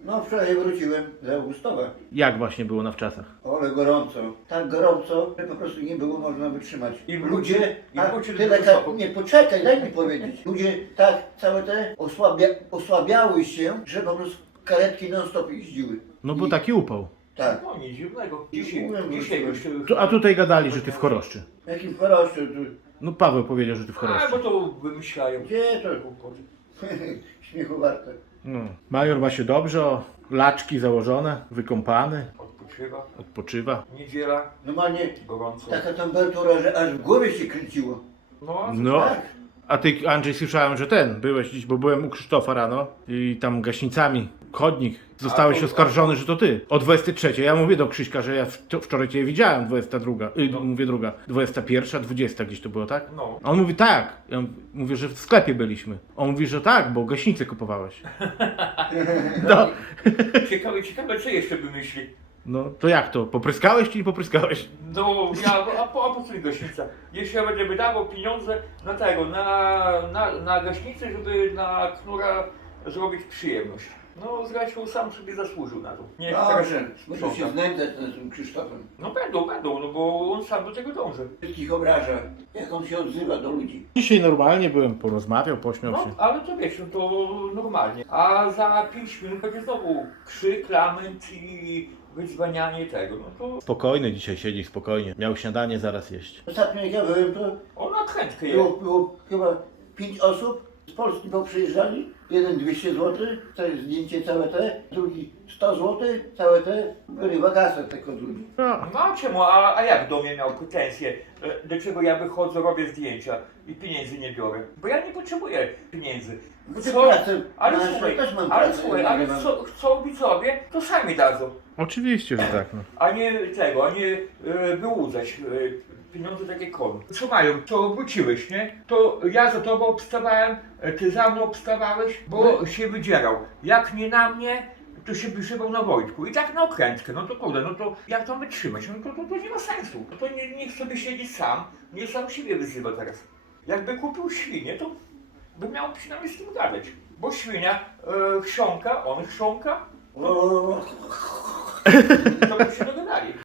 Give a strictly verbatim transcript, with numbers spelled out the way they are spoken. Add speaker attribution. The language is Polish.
Speaker 1: No wczoraj wróciłem z Augustowa.
Speaker 2: Jak właśnie było na wczasach?
Speaker 1: Ale gorąco. Tak gorąco, że po prostu nie było można wytrzymać.
Speaker 3: I
Speaker 1: Ludzie,
Speaker 3: wróci- i
Speaker 1: tak,
Speaker 3: wróci do
Speaker 1: tyle
Speaker 3: tego
Speaker 1: tak,
Speaker 3: stopu.
Speaker 1: nie poczekaj, daj mi powiedzieć. Ludzie tak całe te osłabia, osłabiały się, że po prostu karetki non stop jeździły.
Speaker 2: No bo
Speaker 1: I-
Speaker 2: taki upał.
Speaker 1: Tak.
Speaker 3: No nic dziwnego. Dzisiaj,
Speaker 1: Mówiłem,
Speaker 3: dzisiaj
Speaker 1: wróciłem.
Speaker 3: już...
Speaker 2: Tu- A tutaj gadali, że ty w Choroszczy.
Speaker 1: Jakim choroszczu tu.
Speaker 2: No Paweł powiedział, że ty w
Speaker 3: A,
Speaker 2: Choroszczy.
Speaker 3: bo to wymyślają.
Speaker 1: Gdzie to? Śmiechu warte.
Speaker 2: No. Major ma się dobrze, o, laczki założone, wykąpany,
Speaker 3: Odpoczywa.
Speaker 2: odpoczywa.
Speaker 3: Niedziela,
Speaker 1: Normalnie
Speaker 3: gorąco.
Speaker 1: taka temperatura, że aż w głowie się kręciło.
Speaker 3: No,
Speaker 2: No,
Speaker 1: Tak.
Speaker 2: a ty Andrzej słyszałem, że ten, byłeś dziś, bo byłem u Krzysztofa rano i tam gaśnicami, chodnik, zostałeś
Speaker 3: A to-
Speaker 2: oskarżony, że to ty. O dwudziestej trzeciej. Ja mówię do Krzyśka, że ja w- wczoraj cię widziałem, dwudziesta druga, y,
Speaker 3: No.
Speaker 2: mówię druga, dwudziesta pierwsza, dwudziesta gdzieś to było, tak?
Speaker 3: no.
Speaker 2: A on mówi tak. Ja mówię, że w sklepie byliśmy. On mówi, że tak, bo gaśnicę kupowałeś. No,
Speaker 3: Ciekawe, ciekawe, co jeszcze wymyśli.
Speaker 2: no to jak to? Popryskałeś czy nie popryskałeś?
Speaker 3: No, ja, a po, a po co mi gaśnica? Jeśli ja będę wydawał pieniądze na tego, na, na, na gaśnicę, żeby na knura zrobić przyjemność. No, zresztą sam sobie zasłużył na to. Nie,
Speaker 1: Dobrze, muszę się
Speaker 3: sprząta.
Speaker 1: znęcać nad tym Krzysztofem.
Speaker 3: No będą, będą, no bo on sam do tego dąży.
Speaker 1: Wszystkich obraża, jak on się odzywa do ludzi.
Speaker 2: Dzisiaj normalnie byłem, porozmawiał, pośmiał
Speaker 3: No,
Speaker 2: się.
Speaker 3: ale to wiesz, no to normalnie. A za pięć minut będzie znowu krzyk, lament i wyzwanianie tego, no to
Speaker 2: Spokojny dzisiaj siedzi, spokojnie. Miał śniadanie zaraz jeść.
Speaker 1: Ostatnio jak ja byłem, to
Speaker 3: on na chętkę je.
Speaker 1: było, było chyba pięć osób z Polski poprzyjeżdżali. Jeden dwieście złotych, to jest zdjęcie całe te, drugi sto złotych, całe te, wyrywa kasę tak od ludzi.
Speaker 2: No.
Speaker 3: No a czemu? A, a jak do mnie miał pretensje? e, Do czego ja wychodzę, robię zdjęcia i pieniędzy nie biorę? Bo ja nie potrzebuję pieniędzy.
Speaker 1: Bo ty
Speaker 3: Co?
Speaker 1: pracę
Speaker 3: Ale
Speaker 1: masz,
Speaker 3: słuchaj,
Speaker 1: ja też mam
Speaker 3: ale
Speaker 1: pracę,
Speaker 3: słuchaj,
Speaker 1: ja
Speaker 3: ale
Speaker 1: nie mam.
Speaker 3: co, chcą widzowie, to sami dadzą.
Speaker 2: Oczywiście, że tak. No.
Speaker 3: A nie tego, a nie e, wyłudzać e, pieniądze takie kon. Co mają, to wróciłeś, nie? To ja za tobą obstawałem, e, ty za mną obstawałeś, bo się wydzierał. Jak nie na mnie, to się wyszywał na Wojtku. I tak na okrętkę, no to kurde, no to jak to wytrzymać? No to, to, to nie ma sensu. No to nie, niech sobie siedzi sam, nie sam siebie wyzywa teraz. Jakby kupił świnię, to by miał przynajmniej z tym gadać. Bo świnia e, chrząka, on chrząka,
Speaker 1: O,
Speaker 3: to by się dogadali.